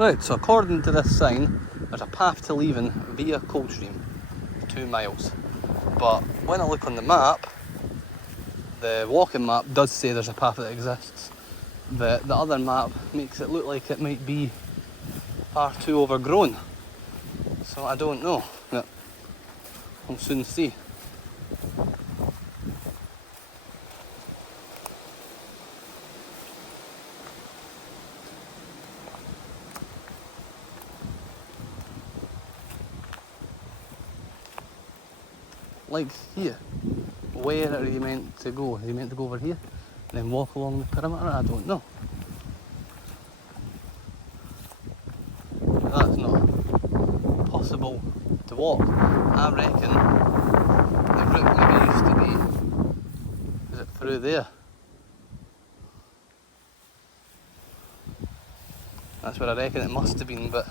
Right, so according to this sign, there's a path to Leven via Coldstream, 2 miles. But when I look on the map, the walking map does say there's a path that exists. The other map makes it look like it might be far too overgrown. So I don't know. But we'll soon see. Like here, where are you meant to go? Are you meant to go over here and then walk along the perimeter? I don't know. That's not possible to walk. I reckon the route maybe used to be, is it through there? That's where I reckon it must have been, but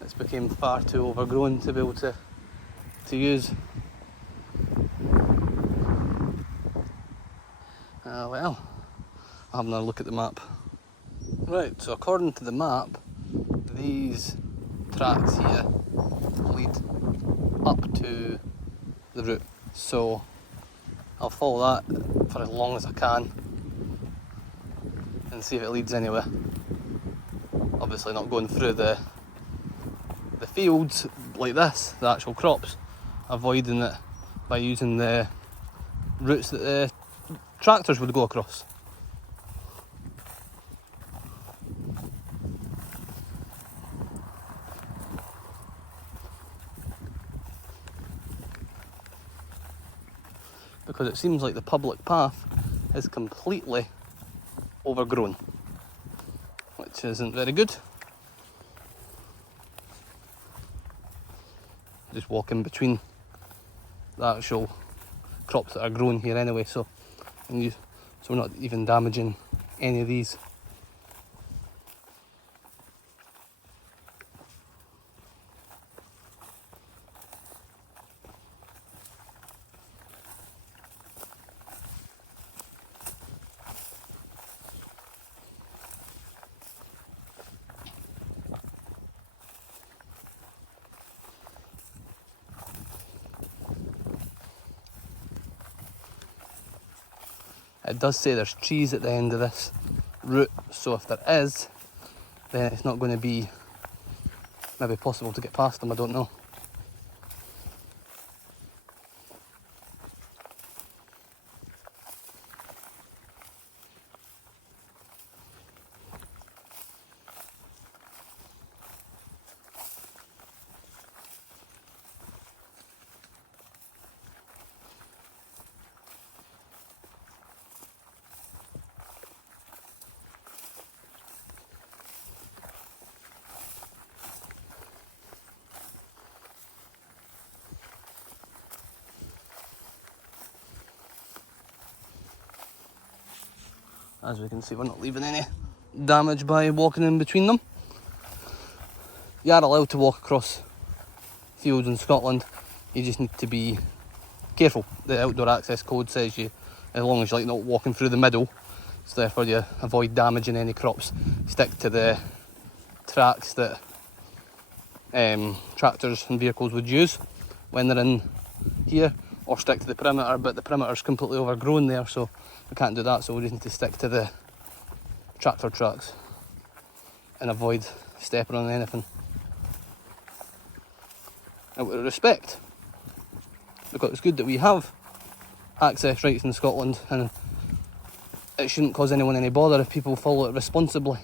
it's become far too overgrown to be able to use. Well, I'll have another look at the map. Right, so according to the map, these tracks here lead up to the route. So I'll follow that for as long as I can and see if it leads anywhere. Obviously not going through the fields like this, the actual crops, avoiding it by using the routes that the tractors would go across. Because it seems like the public path is completely overgrown, which isn't very good. Just walking between the actual crops that are grown here anyway, so we're not even damaging any of these. It does say there's trees at the end of this route, so if there is, then it's not going to be maybe possible to get past them, I don't know. As we can see, we're not leaving any damage by walking in between them. You are allowed to walk across fields in Scotland, you just need to be careful. The outdoor access code says you, as long as you're not walking through the middle, so therefore you avoid damaging any crops, stick to the tracks that tractors and vehicles would use when they're in here, or stick to the perimeter, but the perimeter's completely overgrown there, so we can't do that, so we just need to stick to the tractor tracks and avoid stepping on anything. And with respect, because it's good that we have access rights in Scotland, and it shouldn't cause anyone any bother if people follow it responsibly.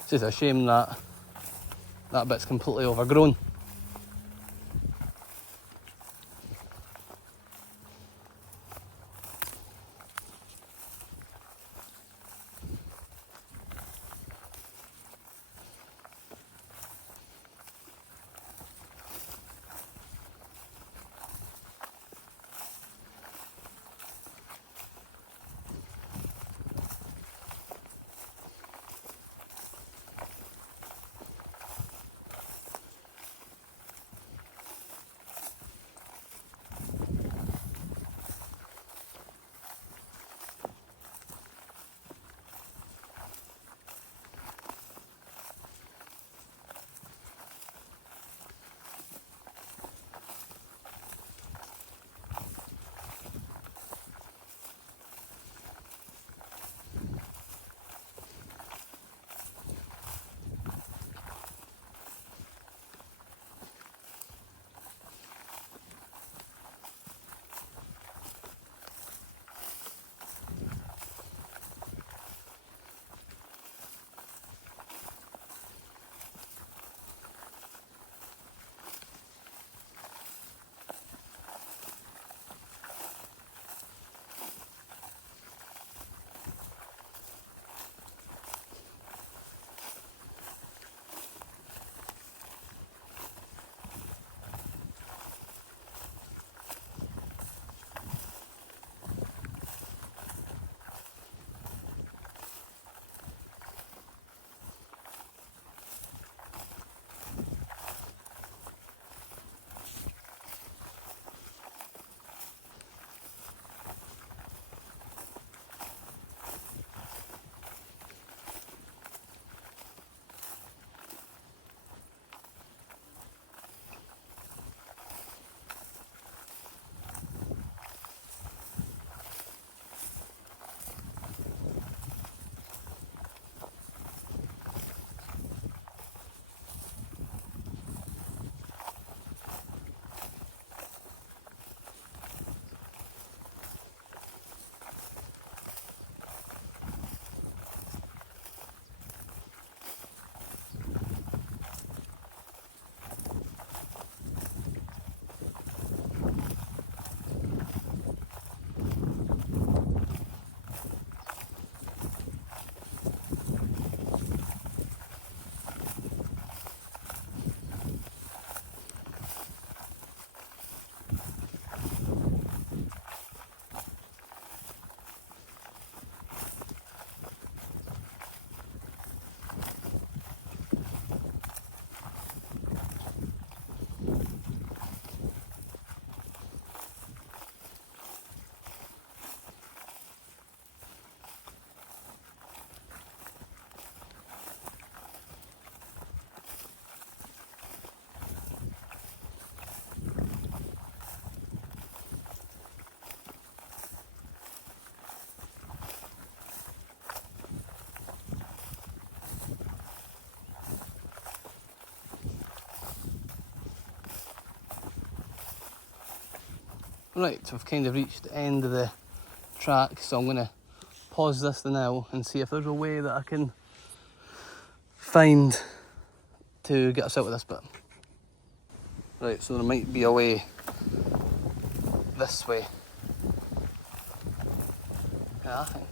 It's just a shame that that bit's completely overgrown. Right, so I've kind of reached the end of the track, so I'm going to pause this now and see if there's a way that I can find to get us out of this bit. Right, so there might be a way this way. Yeah, I think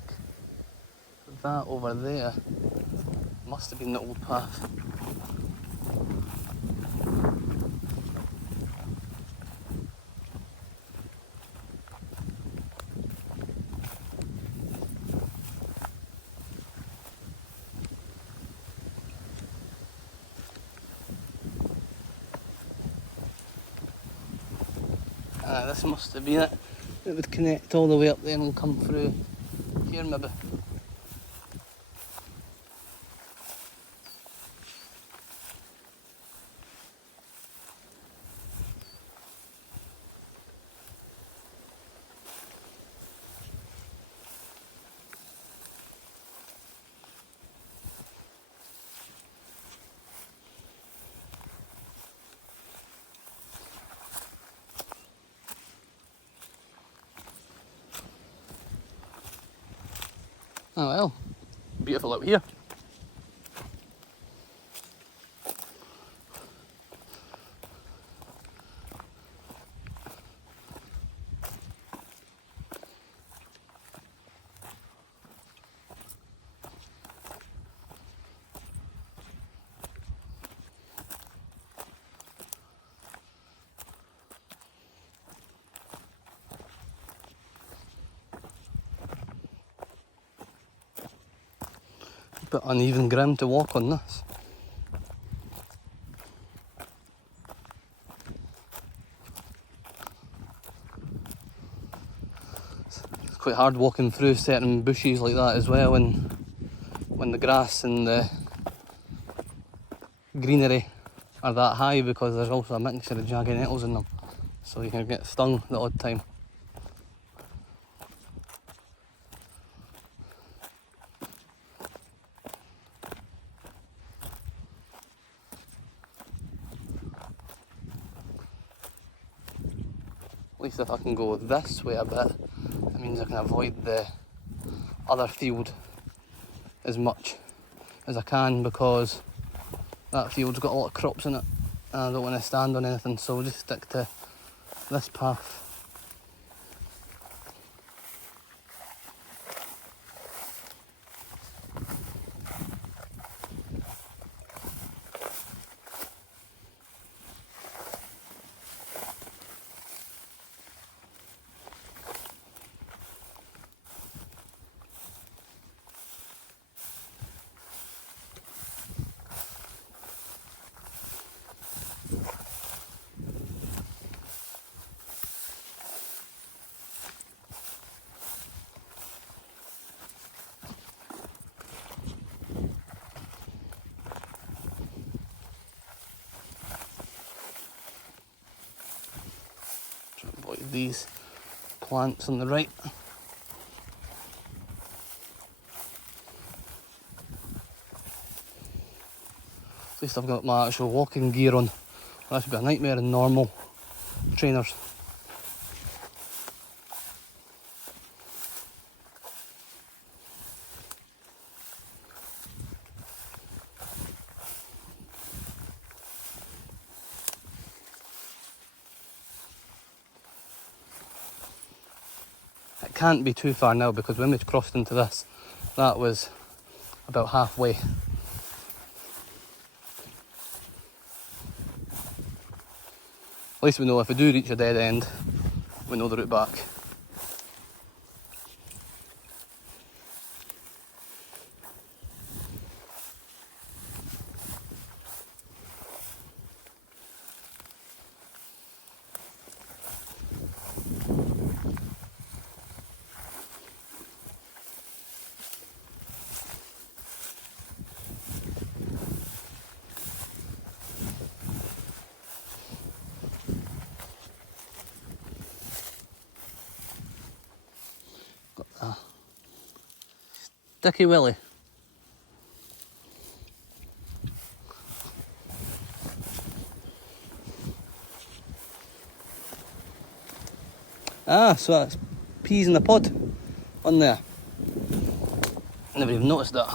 that over there must have been the old path. This must have been it. It would connect all the way up there and come through here maybe. Oh well, beautiful out here. Bit uneven ground to walk on this. It's quite hard walking through certain bushes like that as well when the grass and the greenery are that high, because there's also a mixture of jagged nettles in them, so you can get stung the odd time. At least if I can go this way a bit, it means I can avoid the other field as much as I can, because that field's got a lot of crops in it and I don't want to stand on anything, so we'll just stick to this path. Try and avoid these plants on the right. At least I've got my actual walking gear on. That should be a nightmare in normal trainers. It can't be too far now, because when we crossed into this, that was about halfway. At least we know if we do reach a dead end, we know the route back. Sticky Willie. Ah, so that's peas in the pod on there. Never even noticed that.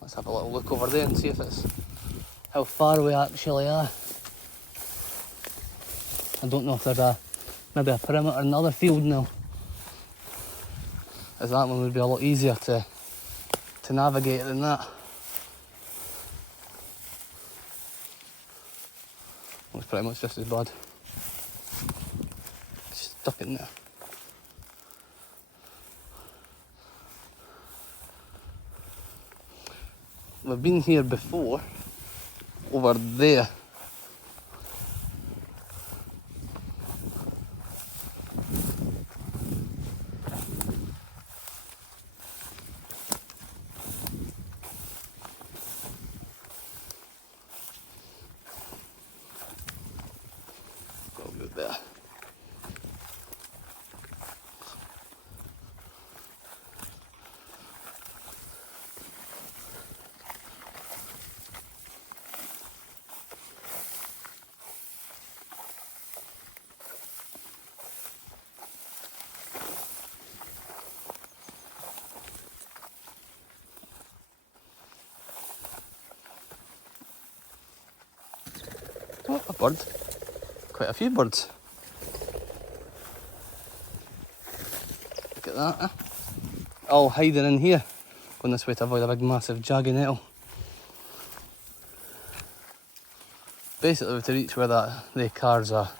Let's have a little look over there and see if it's how far we actually are. I don't know if there's maybe a perimeter in another field now, as that one would be a lot easier to navigate than that. It's pretty much just as bad. Stuck in there. We've been here before, over there. Go good there. Oh, a bird. Quite a few birds. Look at that, eh? All hiding in here. Going this way to avoid a big massive jagged nettle. Basically we have to reach where the cars are.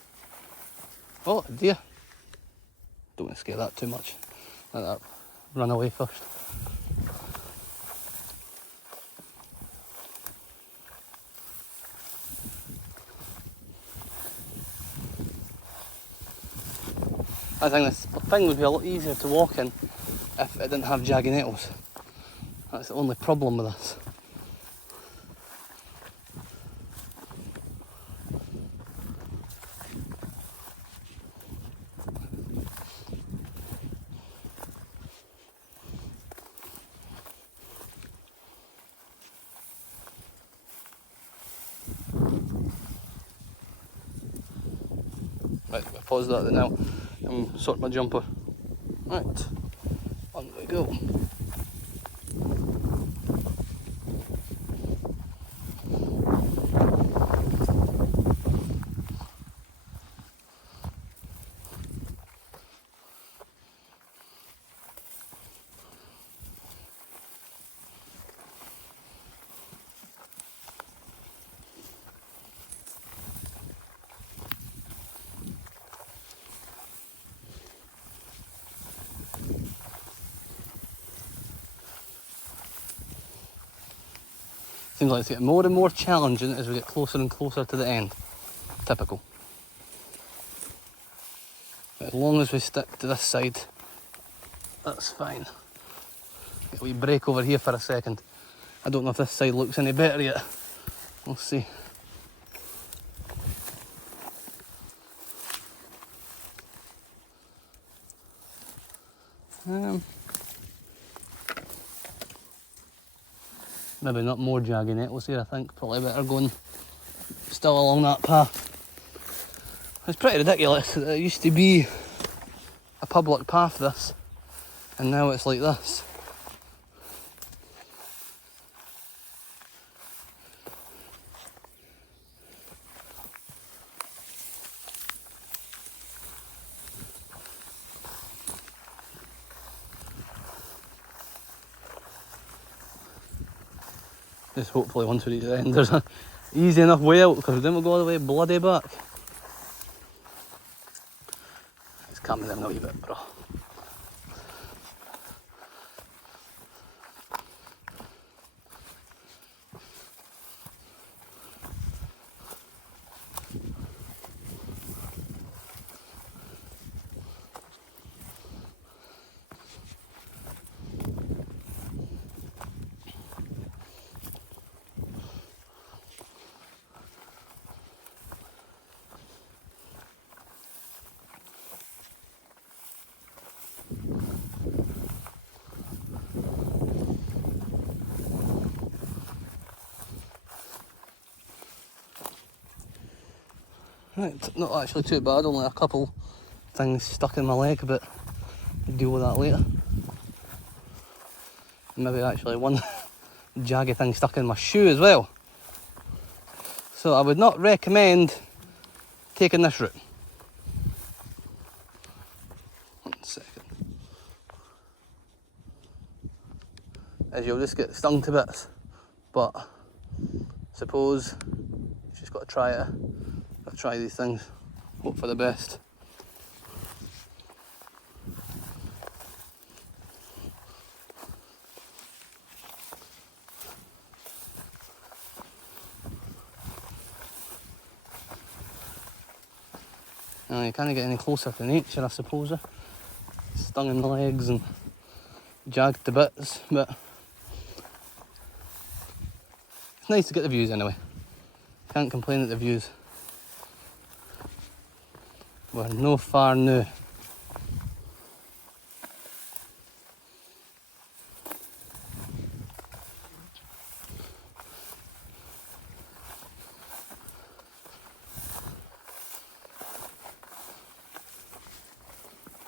Oh, a deer. Don't want to scare that too much. Let that run away first. I think this thing would be a lot easier to walk in if it didn't have jagged nettles. That's the only problem with this. Right, we'll pause that now and sort my jumper. Right, on we go. Seems like it's getting more and more challenging as we get closer and closer to the end. Typical. But as long as we stick to this side, that's fine. Get a wee break over here for a second. I don't know if this side looks any better yet. We'll see. Maybe not more jagged nettles here, I think. Probably better going still along that path. It's pretty ridiculous that it used to be a public path, this, and now it's like this. Just hopefully once we reach the end there's an easy enough way out, because we didn't go all the way bloody back. It's coming in a wee bit, bro. Right, not actually too bad, only a couple things stuck in my leg, but we'll deal with that later. Maybe actually one jaggy thing stuck in my shoe as well. So I would not recommend taking this route. 1 second. As you'll just get stung to bits, but I suppose you've just got to try it. Got to try these things, hope for the best. You can't get any closer to nature, I suppose. Stung in the legs and jagged to bits, but it's nice to get the views anyway. Can't complain at the views. We're no far now.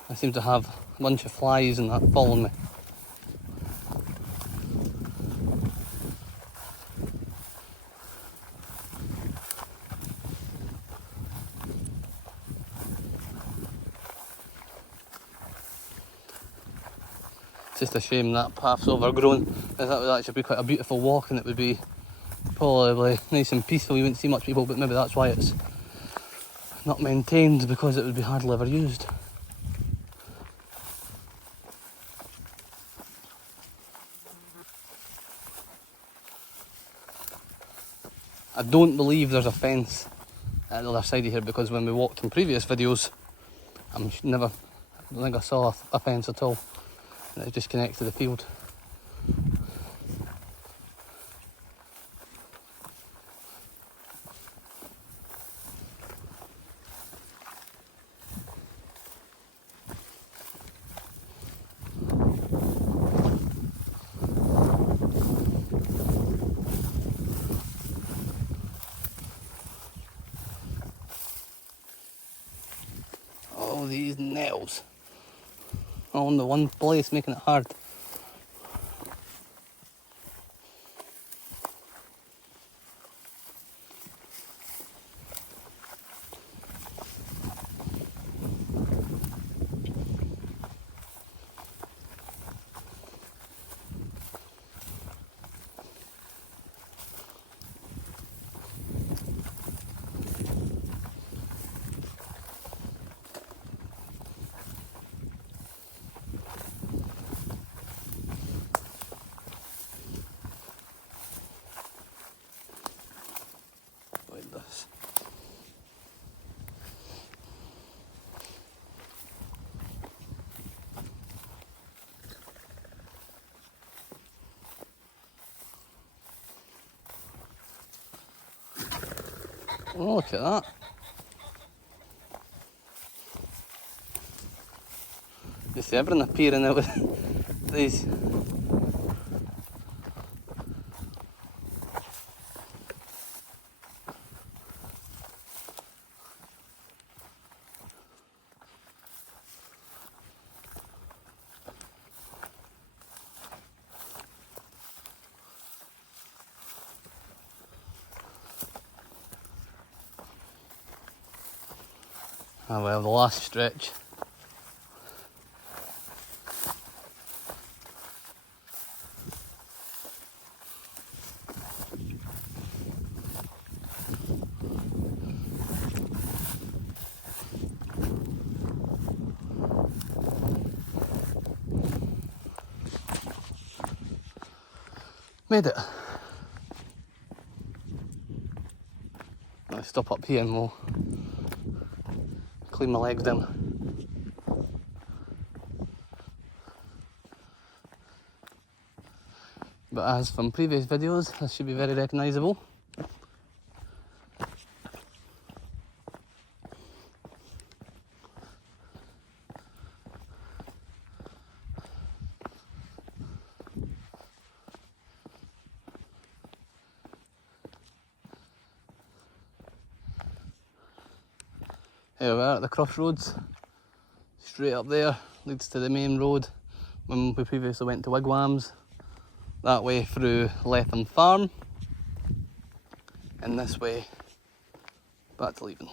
I seem to have a bunch of flies and that following me. It's just a shame that path's overgrown, as that would actually be quite a beautiful walk and it would be probably nice and peaceful. You wouldn't see much people, but maybe that's why it's not maintained, because it would be hardly ever used. I don't believe there's a fence at the other side of here, because when we walked in previous videos, I don't think I saw a fence at all, and it just connects to the field. Oh, these nails. All in the one place, making it hard. Like this. Oh, look at that. You see everything appearing out with these. Ah well, the last stretch. Made it. I'll stop up here and we'll clean my legs down. But as from previous videos, this should be very recognisable. Here we are at the crossroads. Straight up there leads to the main road when we previously went to Wigwams. That way through Leven Farm. And this way back to Leven.